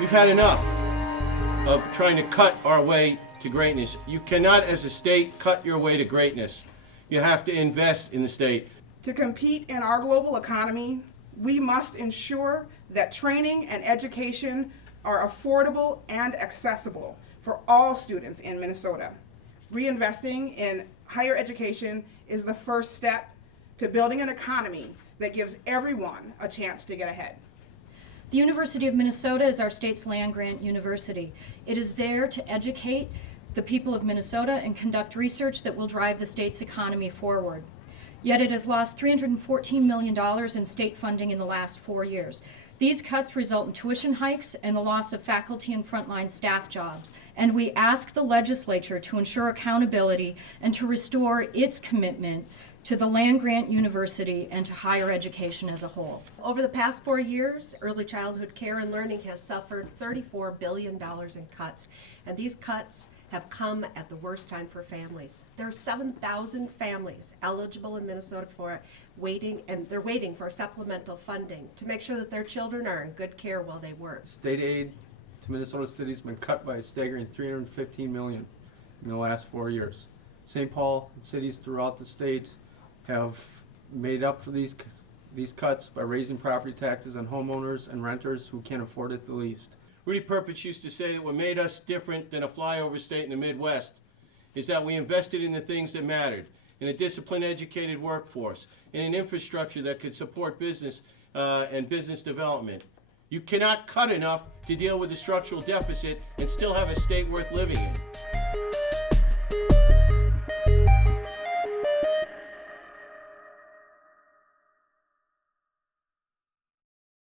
We've had enough of trying to cut our way to greatness. You cannot, as a state, cut your way to greatness. You have to invest in the state. To compete in our global economy, we must ensure that training and education are affordable and accessible for all students in Minnesota. Reinvesting in higher education is the first step to building an economy that gives everyone a chance to get ahead. The University of Minnesota is our state's land-grant university. It is there to educate the people of Minnesota and conduct research that will drive the state's economy forward. Yet it has lost $314 million in state funding in the last 4 years. These cuts result in tuition hikes and the loss of faculty and frontline staff jobs. And we ask the legislature to ensure accountability and to restore its commitment to the land-grant university and to higher education as a whole. Over the past 4 years, early childhood care and learning has suffered $34 billion in cuts, and these cuts have come at the worst time for families. There are 7,000 families eligible in Minnesota for waiting, and they're waiting for supplemental funding to make sure that their children are in good care while they work. State aid to Minnesota City has been cut by a staggering $315 million in the last 4 years. St. Paul and cities throughout the state have made up for these cuts by raising property taxes on homeowners and renters who can't afford it the least. Rudy Perpich used to say that what made us different than a flyover state in the Midwest is that we invested in the things that mattered, in a disciplined, educated workforce, in an infrastructure that could support business and business development. You cannot cut enough to deal with the structural deficit and still have a state worth living in.